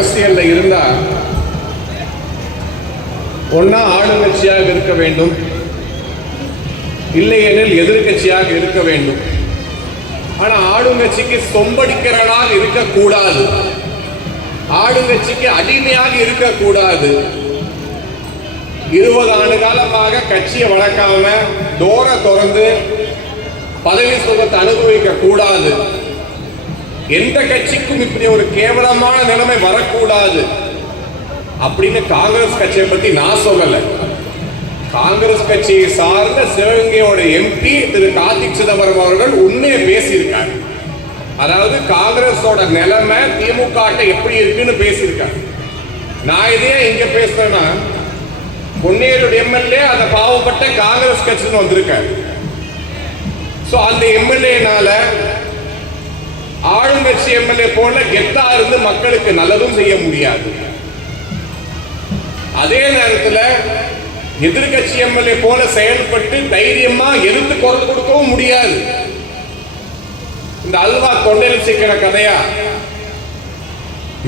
அரசியல்ல இருந்தா ஒன்னா ஆளுங்கட்சியாக இருக்க வேண்டும், இல்லையெனில் எதிர்கட்சியாக இருக்க வேண்டும். ஆனா ஆளுங்கட்சிக்கு சொம்படிக்கிறவனாக இருக்கக்கூடாது, ஆளுங்கட்சிக்கு அடிமையாக இருக்கக்கூடாது. 20 ஆண்டு காலமாக கட்சியை வளர்க்காம டோர திறந்து பதவி சுகத்தை அனுபவிக்க கூடாது. எந்த கட்சிக்கும் இப்படி ஒரு கேவலமான நிலைமை வரக்கூடாது அப்படின்னு காங்கிரஸ் கட்சியை பத்தி நான் சொல்லல. காங்கிரஸ் கட்சியை சார்ந்த சிவகங்கையோட எம்பி திரு கார்த்திக் சிதம்பரம் அவர்கள் உண்மையை பேசியிருக்காரு. அதாவது காங்கிரஸோட நிலைமை திமுக எப்படி இருக்குன்னு பேசியிருக்காரு. நான் இதே இங்க பேசுறேன்னா பொன்னேரோட எம்எல்ஏ அந்த பாவப்பட்ட காங்கிரஸ் கட்சின்னு வந்திருக்காரு. அந்த எம்எல்ஏனால ஆளுங்கட்சி எம்எல்ஏ போல கெத்தா இருந்து மக்களுக்கு நல்லதும் செய்ய முடியாது. அதே நேரத்தில் எதிர்கட்சி எம்எல்ஏ போல செயல்பட்டு தைரியமா எதிர்த்து குரல் கொடுக்கவும் முடியாது. இந்த அல்வா தொண்டையில் சிக்கிற கதையா,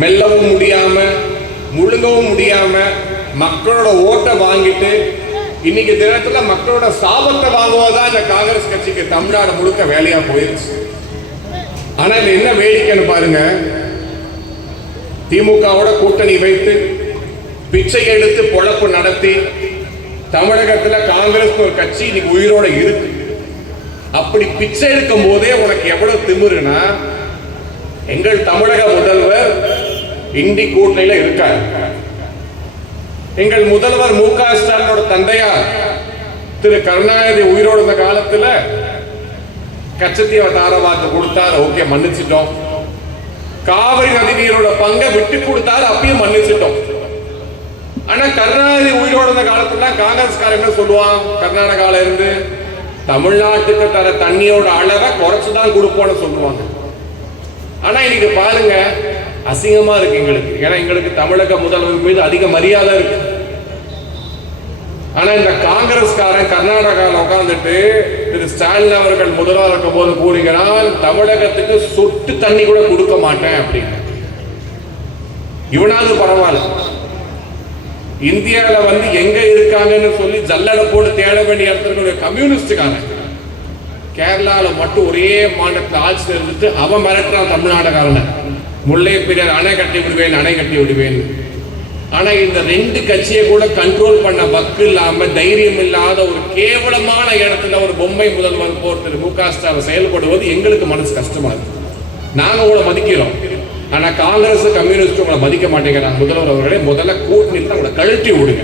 மெல்லவும் முடியாம முழுங்கவும் முடியாம மக்களோட ஓட்டை வாங்கிட்டு இன்னைக்கு தினத்துல மக்களோட சாபத்தை வாங்குவதா இந்த காங்கிரஸ் கட்சிக்கு தமிழ்நாடு முழுக்க வேலையா போயிருச்சு. ஆனா இது என்ன வேடிக்கைன்னு பாருங்க, திமுகவோட கூட்டணி வைத்து பிச்சை எடுத்து பொழப்பு நடத்தி தமிழகத்துல காங்கிரஸ் ஒரு கட்சி இன்னைக்கு உயிரோட இருக்கு. அப்படி பிச்சை எடுக்கும் போதே உனக்கு எவ்வளவு திமிருனா, எங்கள் தமிழக முதல்வர் இந்தி கூட்டணியில இருக்காரு. எங்கள் முதல்வர் மு க ஸ்டாலினோட தந்தையார் திரு கருணாநிதி உயிரோடு இருந்த காலத்துல கச்சத்தீவை தாரவாத்து கொடுத்தார், ஓகே மன்னிச்சிட்டோம். காவிரி நதி நீரோட பங்கை விட்டு கொடுத்தாரு, அப்பயும் மன்னிச்சிட்டோம். ஆனா கருணாநிதி உயிரோடு இருந்த காலத்துல காங்கிரஸ்காரர் என்ன சொல்லுவான், கர்நாடகால இருந்து தமிழ்நாட்டுக்கு தர தண்ணியோட அளவை குறைச்சுதான் கொடுப்போம்னு சொல்லுவாங்க. ஆனா இன்னைக்கு பாருங்க, அசிங்கமா இருக்கு எங்களுக்கு. ஏன்னா எங்களுக்கு தமிழக முதல்வர் மீது அதிக மரியாதை இருக்கு. ஆனா இந்த காங்கிரஸ்காரன் கர்நாடகாவில் உட்கார்ந்துட்டு திரு ஸ்டாலின் அவர்கள் முதல்வர் இருக்கும் போது கூறுகிறான், தமிழகத்துக்கு சொட்டு தண்ணி கூட கொடுக்க மாட்டேன் அப்படின்னு. இவனாவது பரவாயில்ல, இந்தியாவில் எங்க இருக்காங்கன்னு சொல்லி ஜல்லட போட்டு தேட வேண்டிய இடத்துல கம்யூனிஸ்டுக்காரன் கேரளால மட்டும் ஒரே மாநிலத்தில் ஆட்சியில் இருந்துட்டு அவன் மிரட்டுறான் தமிழ்நாடுகாரனை, முல்லை பெரியார் அணை கட்டி விடுவேன், அணை கட்டி விடுவேன். ஆனா இந்த ரெண்டு கட்சியை கூட கண்ட்ரோல் பண்ண வக்கு இல்லாம தைரியம் இல்லாத ஒரு கேவலமான இடத்துல ஒரு பொம்மை முதல்வர் போட்டு மு க ஸ்டாலின் செயல்படுவது எங்களுக்கு மனசு கஷ்டமா இருக்கு. நாங்க உங்களை மதிக்கிறோம், ஆனா காங்கிரஸ் கம்யூனிஸ்ட் உங்களை மதிக்க மாட்டேங்கிறாங்க. முதல்வர் அவர்களே, முதல்ல கூட்டணியில் உங்களை கழட்டி விடுங்க.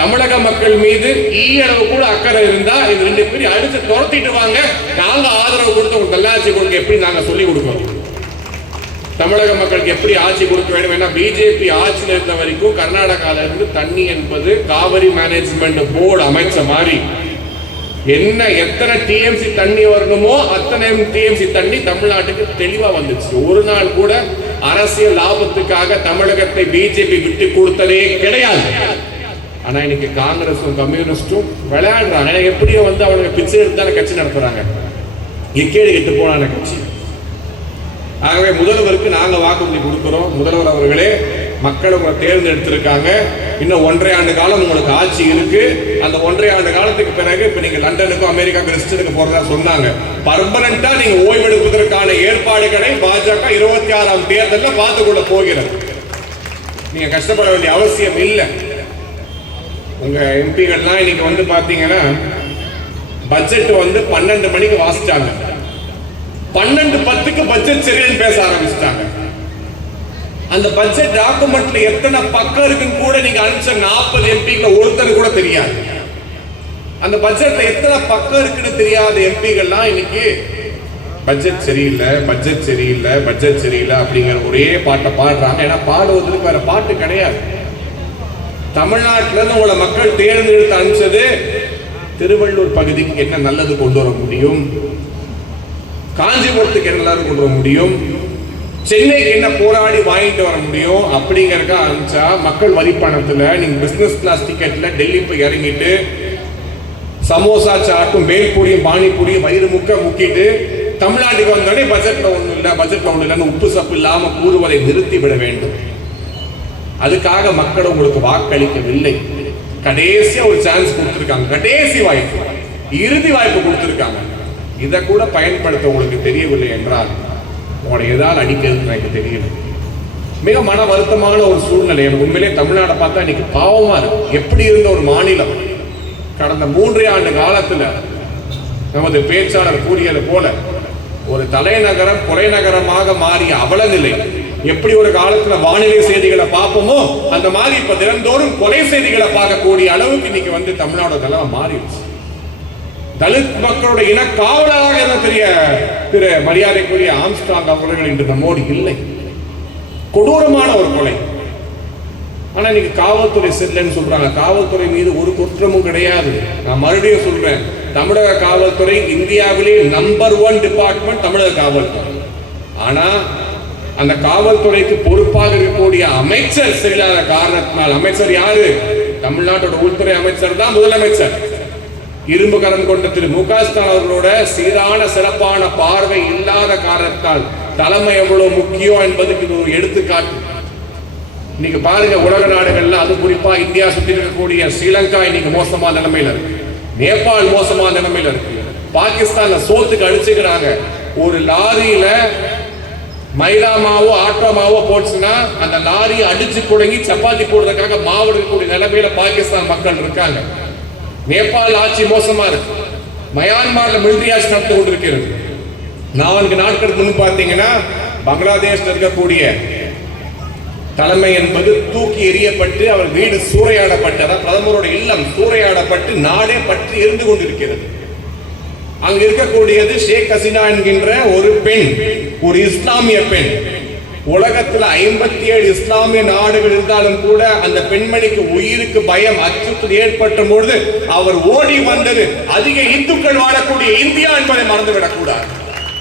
தமிழக மக்கள் மீது ஈயளவு கூட அக்கறை இருந்தா இது ரெண்டு பேரும் அடிச்சு துரத்திட்டு வாங்க, நாங்க ஆதரவு கொடுத்து உங்களுக்கு நல்லாட்சி கொடுக்க எப்படி நாங்க சொல்லி கொடுக்கணும். தமிழக மக்களுக்கு எப்படி ஆட்சி கொடுக்க வேண்டும். ஏன்னா பிஜேபி ஆட்சியில் இருந்த வரைக்கும் கர்நாடகால இருந்து தண்ணி என்பது காவிரி மேனேஜ்மெண்ட் போர்டு அமைச்ச மாதிரி என்ன எத்தனை டிஎம்சி தண்ணி வரணுமோ அத்தனை டிஎம்சி தண்ணி தமிழ்நாட்டுக்கு தெளிவா வந்துச்சு. ஒரு நாள் கூட அரசியல் லாபத்துக்காக தமிழகத்தை பிஜேபி விட்டு கொடுத்ததே கிடையாது. ஆனா இன்னைக்கு காங்கிரஸும் கம்யூனிஸ்டும் விளையாடுறாங்க. எப்படியோ அவனுக்கு பிச்சை எடுத்தாலும் கட்சி நடத்துறாங்க, எக்கேடு கெட்டு போனான கட்சி. ஆகவே முதல்வருக்கு நாங்க வாக்குறுதி கொடுக்கிறோம். முதல்வர் அவர்களே, மக்கள் உங்களை தேர்ந்தெடுத்திருக்காங்க. இன்னும் 1.5 ஆண்டு காலம் உங்களுக்கு ஆட்சி இருக்கு. அந்த 1.5 ஆண்டு காலத்துக்கு பிறகு இப்ப நீங்க லண்டனுக்கும் அமெரிக்கா கிறிஸ்டனுக்கு போறதா சொன்னாங்க. பர்மனண்டா நீங்க ஓய்வெடுப்பதற்கான ஏற்பாடுகளை பாஜக 26ஆம் தேர்தலில் பார்த்து கொள்ள போகிறது. நீங்க கஷ்டப்பட வேண்டிய அவசியம் இல்லை. உங்க எம்பிகள்லாம் இன்னைக்கு பாத்தீங்கன்னா பட்ஜெட் 12 மணிக்கு வாசிச்சாங்க, 12:10க்கு பட்ஜெட் சரின்னு பேச ஆரம்பிச்சிட்டாங்க. அந்த பட்ஜெட் டாக்குமெண்ட்ல எத்தனை பக்கம் இருக்குன்னு கூட நீங்க அனுப்பிச்ச 40 எம்பிக்களை ஒருத்தர் கூட தெரியாது. அந்த பட்ஜெட்ல எத்தனை பக்கம் இருக்குன்னு தெரியாத எம்பிகள்லாம் இன்னைக்கு பட்ஜெட் சரியில்லை, பட்ஜெட் சரியில்லை, பட்ஜெட் சரியில்லை அப்படிங்கிற ஒரே பாட்டை பாடுறாங்க. ஏன்னா பாடுவதற்கு வேற பாட்டு கிடையாது. தமிழ்நாட்டில இருந்து உங்களை மக்கள் தேர்ந்தெடுத்து அனுப்பிச்சது திருவள்ளூர் பகுதிக்கு என்ன நல்லது கொண்டு வர முடியும், காஞ்சிபுரத்துக்கு என்ன நல்லது கொண்டு வர முடியும், சென்னைக்கு என்ன போராடி வாங்கிட்டு வர முடியும் அப்படிங்கறத அனுப்பிச்சா மக்கள் வரி பணத்துல நீங்க பிசினஸ் கிளாஸ் டிக்கெட்ல டெல்லி போய் இறங்கிட்டு சமோசா சாட்டும் பேல்பூரியும் பானிபூரியும் வயிறு முக்கிட்டு தமிழ்நாட்டுக்கு வந்தோடனே பட்ஜெட்ல ஒண்ணும் இல்லை, பட்ஜெட்ல ஒண்ணும் இல்லைன்னு உப்பு சப்பு இல்லாம கூறுவதை நிறுத்தி விட வேண்டும். அதுக்காக மக்கள் உங்களுக்கு வாக்களிக்கவில்லை. கடைசியா ஒரு சான்ஸ் கொடுத்திருக்காங்க, கடைசி வாய்ப்பு, இறுதி வாய்ப்பு கொடுத்திருக்காங்க. இதை கூட பயன்படுத்த உங்களுக்கு தெரியவில்லை என்றால் உங்களை எதாவது அடிக்கிறது எனக்கு தெரியல. மிக மன வருத்தமான ஒரு சூழ்நிலை. எனக்கு உண்மையிலே தமிழ்நாடை பார்த்தா இன்னைக்கு பாவமா இருக்கு. எப்படி இருந்த ஒரு மாநிலம் கடந்த 3 ஆண்டு காலத்துல நமது பேச்சாளர் கூறியது போல ஒரு தலைநகரம் புறைநகரமாக மாறிய அவல நிலை. எப்படி ஒரு காலத்துல வானிலை செய்திகளை பார்ப்போமோ அந்த மாதிரி இப்ப தினந்தோறும் கொலை செய்திகளை பார்க்கக்கூடிய அளவுக்கு இன்னைக்கு தமிழ்நாடு தலைமை மாறிடுச்சு. தலித் மக்களுடைய இன காவலராக தெரிய திரு மரியாதைக்குரிய ஆம்ஸ்ட்ராங் அவர்கள் இன்று நம்மோடு இல்லை. கொடூரமான ஒரு கொலை. ஆனா இன்னைக்கு காவல்துறை செல்லன்னு சொல்றாங்க. காவல்துறை மீது ஒரு குற்றமும் கிடையாது. நான் மறுபடியும் சொல்றேன், தமிழக காவல்துறை இந்தியாவிலே நம்பர் 1 டிபார்ட்மெண்ட் தமிழக காவல்துறை. ஆனா அந்த காவல்துறைக்கு பொறுப்பாக இருக்கக்கூடிய அமைச்சர் சரியில்லாத காரணத்தினால், அமைச்சர் யாரு? தமிழ்நாட்டோட உள்துறை அமைச்சர் தான் முதலமைச்சர். இரும்பு கரம் கொண்ட திரு மு.க. ஸ்டாலின் அவர்களோட சீரான சிறப்பான பார்வை இல்லாத காரணத்தால் தலைமை எவ்வளவு முக்கியம் என்பதுக்கு இது ஒரு எடுத்துக்காட்டு. இன்னைக்கு பாருங்க, உலக நாடுகள்ல அது குறிப்பா இந்தியா சுற்றி இருக்கக்கூடிய ஸ்ரீலங்கா இன்னைக்கு மோசமான நிலைமையில இருக்கு. நேபாள் மோசமான நிலைமையில இருக்கு. பாகிஸ்தான்ல சோத்துக்கு அடிச்சுக்கிறாங்க. ஒரு லாரியில மைதா மாவோ ஆட்டோ மாவோ போச்சுன்னா அந்த லாரியை அடிச்சு குடங்கி சப்பாத்தி போடுறதுக்காக மாவு எடுக்கக்கூடிய நிலைமையில பாகிஸ்தான் மக்கள் இருக்காங்க. நேபாள் ஆட்சி மோசமா இருக்கு. மயான்மார்ல மிலிட்டரி ஆட்சி நடந்து கொண்டிருக்கிறது. 4 நாட்களுக்கு முன்பு பார்த்தீங்கன்னா பங்களாதேஷ்ல இருக்கக்கூடிய தலைமை என்பது தூக்கி எறியப்பட்டு அவர் வீடு சூறையாடப்பட்டு, அதாவது பிரதமரோட இல்லம் சூறையாடப்பட்டு நாடே பற்றி எரிந்து கொண்டிருக்கிறது. அங்க இருக்கக்கூடியது ஷேக் ஹசீனா என்கின்ற ஒரு பெண், ஒரு இஸ்லாமிய பெண். உலகத்துல 57 இஸ்லாமிய நாடுகள் இருந்தாலும் கூட அந்த பெண்மணிக்கு உயிருக்கு பயம் அச்சுறுத்தல் ஏற்பட்ட பொழுது அவர் ஓடி வந்தது அதிக இந்துக்கள் வாழக்கூடிய இந்தியா என்பதை மறந்துவிடக் கூடாது.